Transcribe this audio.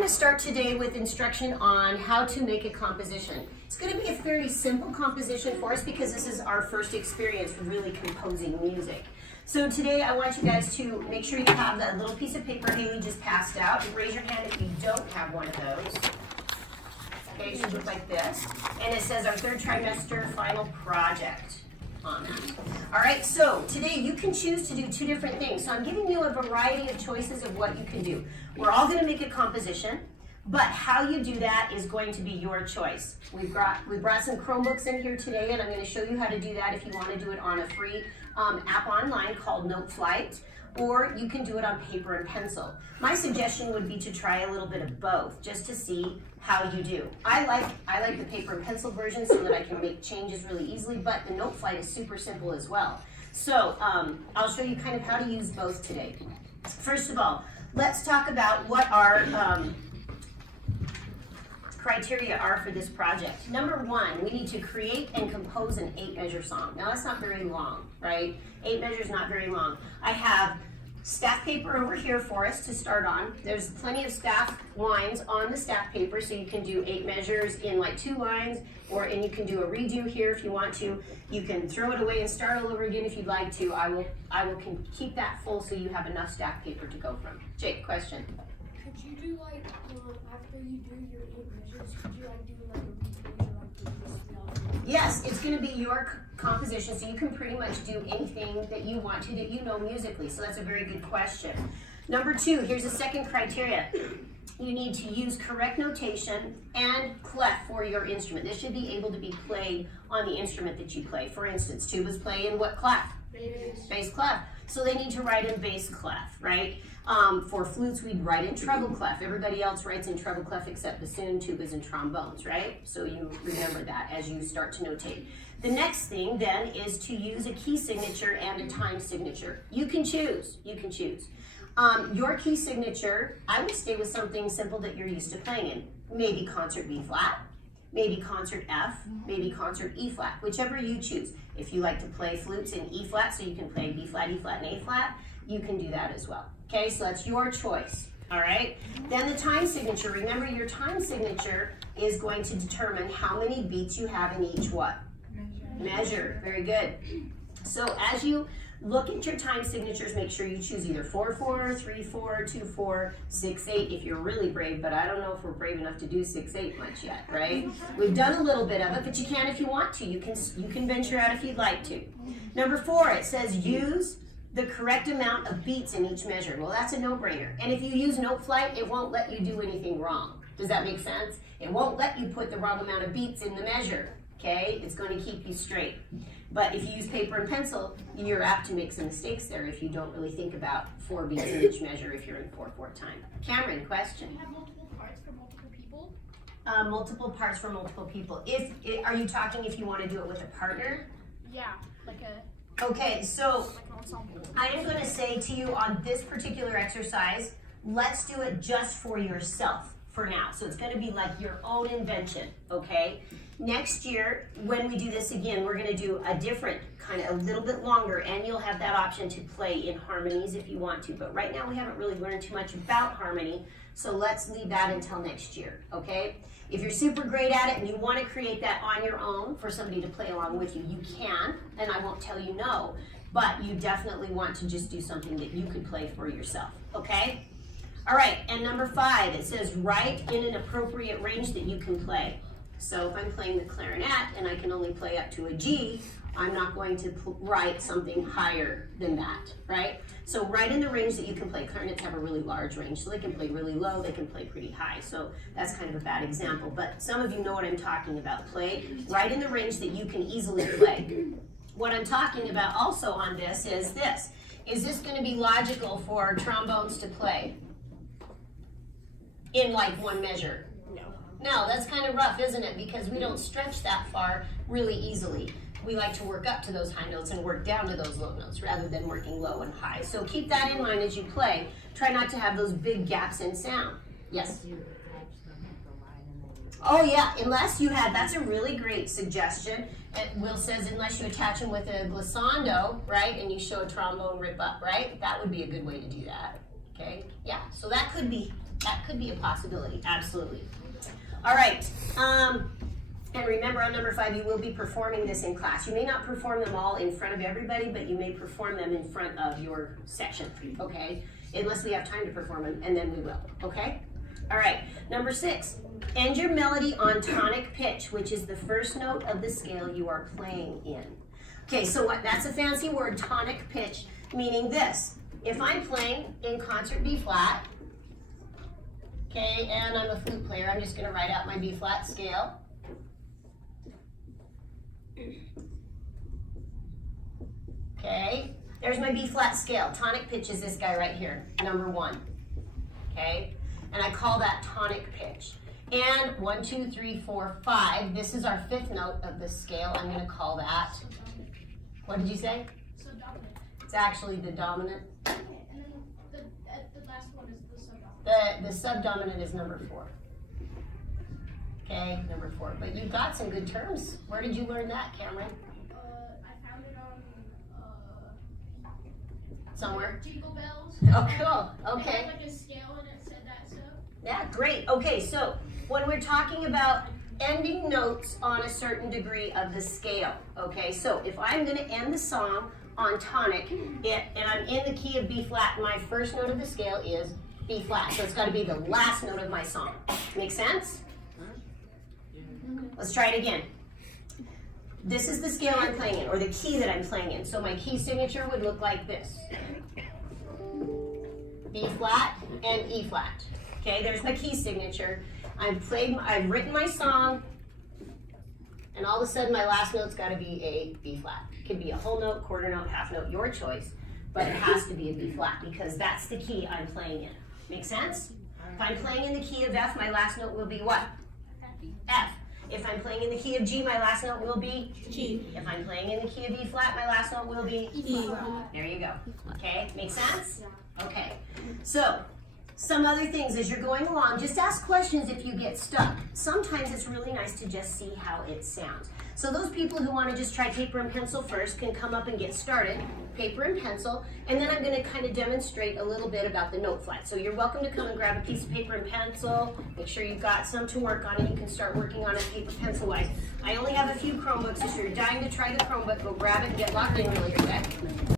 going to start today with instruction on how to make a composition. It's going to be a fairly simple composition for us because this is our first experience really composing music. So today I want you guys to make sure you have that little piece of paper Haley just passed out. Raise your hand if you don't have one of those. Okay, it should look like this. And it says our third trimester final project on that. All right, so today you can choose to do two different things. So I'm giving you a variety of choices of what you can do. We're all going to make a composition, but how you do that is going to be your choice. We brought some Chromebooks in here today, and I'm going to show you how to do that if you want to do it on a free app online called NoteFlight, or you can do it on paper and pencil. My suggestion would be to try a little bit of both, just to see how you do. I like the paper and pencil version so that I can make changes really easily, but the NoteFlight is super simple as well. So I'll show you kind of how to use both today. First of all, let's talk about what our criteria are for this project. Number one, we need to create and compose an 8-measure song. Now that's not very long, right? 8 measures not very long. I have staff paper over here for us to start on. There's plenty of staff lines on the staff paper, so you can do 8 measures in like 2 lines, and you can do a redo here if you want to. You can throw it away and start all over again if you'd like to. I will keep that full so you have enough staff paper to go from. Jake, question? Could you do like, after you do your 8 measures, could you like do like a redo or like do this? Yes, it's going to be your composition, so you can pretty much do anything that you want to that you know musically. So that's a very good question. Number 2, here's the second criteria. You need to use correct notation and clef for your instrument. This should be able to be played on the instrument that you play. For instance, tubas play in what clef? Bass clef. So they need to write in bass clef, right? For flutes, we'd write in treble clef. Everybody else writes in treble clef except bassoon, tubas, and trombones, right? So you remember that as you start to notate. The next thing then is to use a key signature and a time signature. You can choose. You can choose. Your key signature, I would stay with something simple that you're used to playing in. Maybe concert B flat, maybe concert F, maybe concert E flat, whichever you choose. If you like to play flutes in E flat, so you can play B flat, E flat, and A flat, you can do that as well. Okay, so that's your choice, all right? Then the time signature. Remember, your time signature is going to determine how many beats you have in each what? Measure. Very good. So as you look at your time signatures, make sure you choose either 4/4, 3/4, 2/4, 6/8 if you're really brave, but I don't know if we're brave enough to do 6/8 much yet, right? We've done a little bit of it, but you can if you want to. You can venture out if you'd like to. Number 4, it says use the correct amount of beats in each measure. Well, that's a no-brainer. And if you use NoteFlight, it won't let you do anything wrong. Does that make sense? It won't let you put the wrong amount of beats in the measure, okay? It's going to keep you straight. But if you use paper and pencil, you're apt to make some mistakes there if you don't really think about 4 beats in each measure if you're in 4/4 time. Cameron, question? Do you have multiple parts for multiple people? Multiple parts for multiple people. Are you talking if you want to do it with a partner? Yeah, like a... Okay, so like an ensemble. I am going to say to you on this particular exercise, let's do it just for yourself for now. So it's going to be like your own invention, okay? Next year, when we do this again, we're going to do a different kind of a little bit longer, and you'll have that option to play in harmonies if you want to. But right now, we haven't really learned too much about harmony, so let's leave that until next year, okay? If you're super great at it and you want to create that on your own for somebody to play along with you, you can, and I won't tell you no, but you definitely want to just do something that you could play for yourself, okay? All right, and number 5, it says write in an appropriate range that you can play. So if I'm playing the clarinet and I can only play up to a G, I'm not going to write something higher than that, right? So write in the range that you can play. Clarinets have a really large range, so they can play really low, they can play pretty high. So that's kind of a bad example, but some of you know what I'm talking about. Play right in the range that you can easily play. What I'm talking about also on this is this. Is this going to be logical for trombones to play in like one measure? No, that's kind of rough, isn't it? Because we don't stretch that far really easily. We like to work up to those high notes and work down to those low notes rather than working low and high. So keep that in mind as you play. Try not to have those big gaps in sound. Yes? Oh yeah, unless you had, that's a really great suggestion. Will says unless you attach them with a glissando, right, and you show a trombone rip up, right? That would be a good way to do that, okay? Yeah, so that could be That could be a possibility, absolutely. All right, and remember on number 5, you will be performing this in class. You may not perform them all in front of everybody, but you may perform them in front of your section, okay? Unless we have time to perform them, and then we will, okay? All right, number 6, end your melody on tonic pitch, which is the first note of the scale you are playing in. Okay, so what? That's a fancy word, tonic pitch, meaning this. If I'm playing in concert B flat, okay, and I'm a flute player, I'm just gonna write out my B flat scale. Okay, there's my B flat scale. Tonic pitch is this guy right here, number 1. Okay, and I call that tonic pitch. And 1, 2, 3, 4, 5. This is our 5th note of the scale. I'm going to call that. What did you say? Subdominant. It's actually the dominant. Okay, and then the last one is the subdominant. The subdominant is number 4. Okay, number 4. But you got some good terms. Where did you learn that, Cameron? I found it on Somewhere? Jingle Bells. Oh, cool. It Okay. had like a scale and it said that stuff. Yeah, great. Okay, so when we're talking about ending notes on a certain degree of the scale, okay, so if I'm going to end the song on tonic and I'm in the key of B flat, my first note of the scale is B flat. So it's got to be the last note of my song. Make sense? Let's try it again. This is the scale I'm playing in, or the key that I'm playing in. So my key signature would look like this. B flat and E flat. Okay, there's my key signature. I've written my song, and all of a sudden my last note's got to be a B flat. It could be a whole note, quarter note, half note, your choice, but it has to be a B flat because that's the key I'm playing in. Make sense? If I'm playing in the key of F, my last note will be what? F. If I'm playing in the key of G, my last note will be G. If I'm playing in the key of E flat, my last note will be E. There you go. Okay, make sense? Okay, so some other things as you're going along, just ask questions if you get stuck. Sometimes it's really nice to just see how it sounds. So those people who want to just try paper and pencil first can come up and get started, paper and pencil, and then I'm going to kind of demonstrate a little bit about the note flight. So you're welcome to come and grab a piece of paper and pencil, make sure you've got some to work on, and you can start working on it paper pencil wise. I only have a few Chromebooks, so if you're dying to try the Chromebook, go grab it and get locked in really quick.